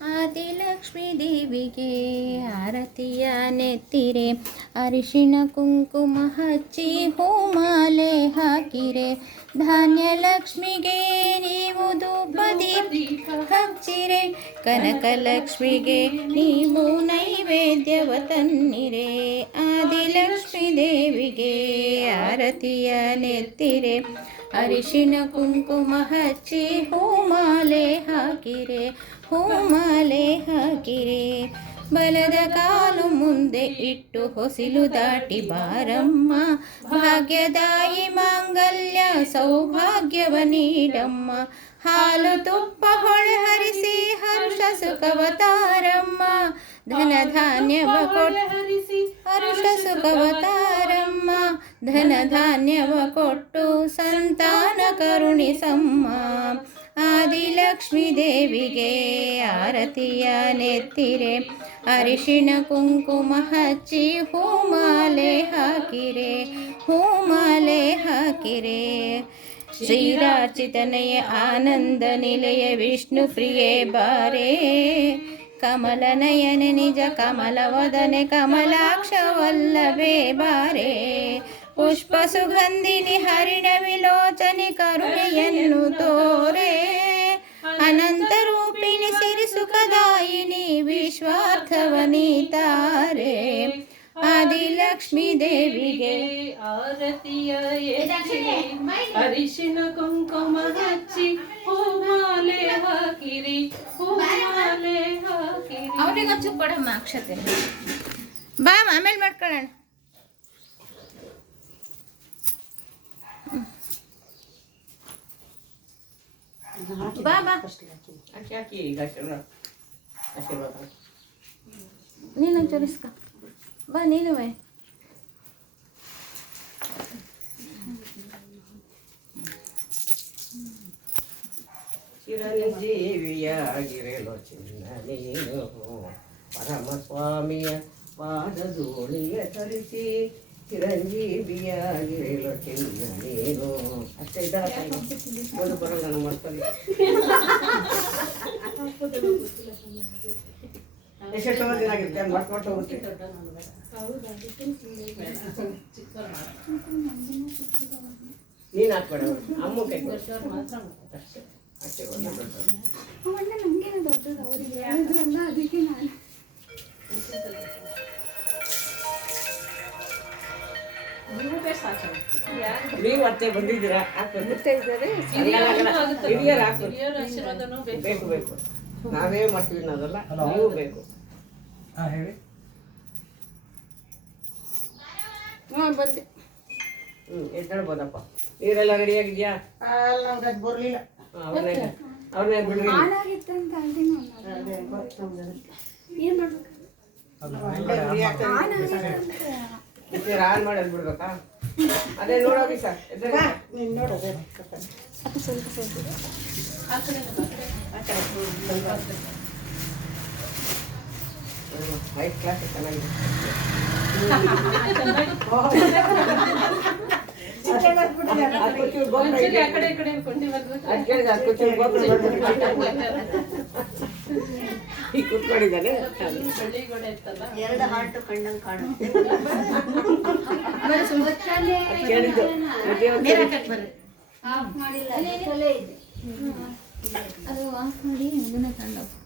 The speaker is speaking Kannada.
ಆದಿಲಕ್ಷ್ಮೀ ದೇವಿಗೆ ಆರತಿಯ ನೆತ್ತಿರೆ ಅರಿಶಿಣ ಕುಂಕುಮ ಹಚ್ಚಿ ಹೂಮಾಲೆ ಹಾಕಿರೆ ಧಾನ್ಯ ಲಕ್ಷ್ಮಿಗೆ ನೀವು ಧೂಪದೀಪ ಹಚ್ಚಿರೆ ಕನಕಲಕ್ಷ್ಮಿಗೆ ನೀವು ನೈವೇದ್ಯವ ತನ್ನಿರೆ ಆದಿಲಕ್ಷ್ಮೀ ದೇವಿಗೆ ಆರತಿಯ ನೆತ್ತಿರೆ ಅರಿಶಿಣ ಕುಂಕುಮ ಹಚ್ಚಿ ಹೂಮಾಲೆ ಹಾಕಿರೆ ಹೂಮಾಲೆ ಹಾಕಿರೆ. ಬಲದ ಕಾಲು ಮುಂದೆ ಇಟ್ಟು ಹೊಸಿಲು ದಾಟಿ ಬಾರಮ್ಮ. ಭಾಗ್ಯದಾಯಿ ಮಾಂಗಲ್ಯ ಸೌಭಾಗ್ಯವ ನೀಡಮ್ಮ. ಹಾಲು ತುಪ್ಪ ಹೊಳೆಹರಿಸಿ ಹರ್ಷ ಸುಖವತಾರಮ್ಮ ಧನ ಧಾನ್ಯವ ಕೊಟ್ಟು ಹರುಷ ಸುಖವತಾರಮ್ಮ ಧನ ಧಾನ್ಯವ ಕೊಟ್ಟು ಸಂತಾನ ಕರುಣಿಸಮ್ಮ. ಆದಿಲಕ್ಷ್ಮೀ ದೇವಿಗೆ ಆರತಿಯ ನೆತ್ತಿರೆ ಅರಿಶಿಣ ಕುಂಕುಮ ಹಚ್ಚಿ ಹೂಮಾಲೆ ಹಾಕಿರೆ ಹೂಮಾಲೆ ಹಾಕಿರೆ ಶ್ರೀರಾಚಿತನೆಯ ಆನಂದ ನಿಲಯ ವಿಷ್ಣು ಪ್ರಿಯೆ ಬಾರೇ ಕಮಲ ನಯನ ನಿಜ ಕಮಲ ವದನೆ ಕಮಲಾಕ್ಷವಲ್ಲವೇ ಬಾರೆ ಪುಷ್ಪ ಸುಗಂಧಿನಿ ಹರಿಣ ವಿಲೋಚನೆ ಕರುಣೆಯನ್ನು ತೋರೆ. ಅನಂತ ರೂಪಿಣಿ ಸಿರಿ ಸುಖದಾಯಿನಿ ವಿಶ್ವಾರ್ಥವನೀತಾರೆ ಆದಿಲಕ್ಷ್ಮಿ ದೇವಿಗೆ ಆರತಿಯ ಅರಿಶಿನ ಕುಂಕುಮ ಹಚ್ಚಿ ಹೂಮಾಲೆ ಹಾಕಿರಿ. ಹೂಮಾಲೆ ಹಾಕಿರಿ. ಅವ್ರಿಗೆ ಹಚ್ಚು ಕೊಡಮ್ಮ ಅಕ್ಷತೆ. ಬಾ ಆಮೇಲೆ ಮಾಡ್ಕೊಳ್ಳೋಣ. ಬಾ ಬಾ ಹಾಕಿ ಹಾಕಿ ಈಗ ಆಶೀರ್ವಾದ ಆಶೀರ್ವಾದ ನೀನು ಒಂಚೂರು ಇಸ್ಕ ಬಾ ನೀನುವೆ ಚಿರಂಜೀವಿಯಾಗಿರಲು ಚಿನ್ನ ನೀನು ಪರಮಸ್ವಾಮಿಯ ಪಾದಧೂಳಿಯ ತರಿಸಿ ಚಿರಂಜೀವಿಯಾಗಿರಲು ಚಿನ್ನ ನೀನು ಅಷ್ಟೇ ಇದ್ದಾರೆ ಒಂದು ಬರಲ್ಲ ನಾನು ಮಕ್ಕಳಿಗೆ ಎಷ್ಟು ದಿನ ಆಗಿರುತ್ತೆ ಮರ್ತು ಹೋಗುತ್ತೆ. ನೀನು ಹಾಕ್ಬೇಡ ಅಮ್ಮ ಕೈ. ಅಷ್ಟೇ. ನೀವು ಅತ್ತೆ ಬಂದಿದ್ದೀರಾ? ಹಿರಿಯರು ಬೇಕು. ಬೇಕು ಬೇಕು. ನಾವೇ ಮಾಡ್ತೀವಿ ಅನ್ನೋದಲ್ಲ ನೀವು ಬೇಕು. ಹೇಳಿ. ಹಾಂ ಬಂದೆ. ಹ್ಞೂ ಎದ್ದೇಳ್ಬೋದಪ್ಪ ನೀರೆಲ್ಲ ರೆಡಿಯಾಗಿದೆಯಾ ಬರಲಿಲ್ಲ. ಅವ್ರನ್ನೇ ಅವ್ರನ್ನೇ ಬಿಡ್ರಿ? ಬಿಸಿನೀರು ಆನ್ ಮಾಡಿ ಬಿಡ್ಬೇಕಾ? ಅದೇ ನೋಡೋಗಿ ಸರ್ ನೀನು ನೋಡೋದು ಚೆನ್ನಾಗಿದೆ ಅದು ಸ್ವಲ್ಪ ಒಂಚೂರು ಆ ಕಡೆ ಈ ಕಡೆ ಕೊಂಡಿ ಅದ್ ಕೇಳಿದೆ, ಅದ್ ಕೂತ್ಕೊಂಡು ಗೋಪುರ ಬರ್ಬಿಟ್ಟು ಈಗ ಕೂತ್ಕೊಂಡಿದ್ದಾನೆ? ಎರಡು ಹಾರ್ಟ್ ಕಂಡಂಗೆ ಕಾಣುತ್ತೆ. ಕೇಳಿದ್ದು. ಆಫ್ ಮಾಡಿಲ್ಲ. ಇದೆ. ಅದು ಆಫ್ ಮಾಡಿ ಅದನ್ನ ತಗೊಂಡು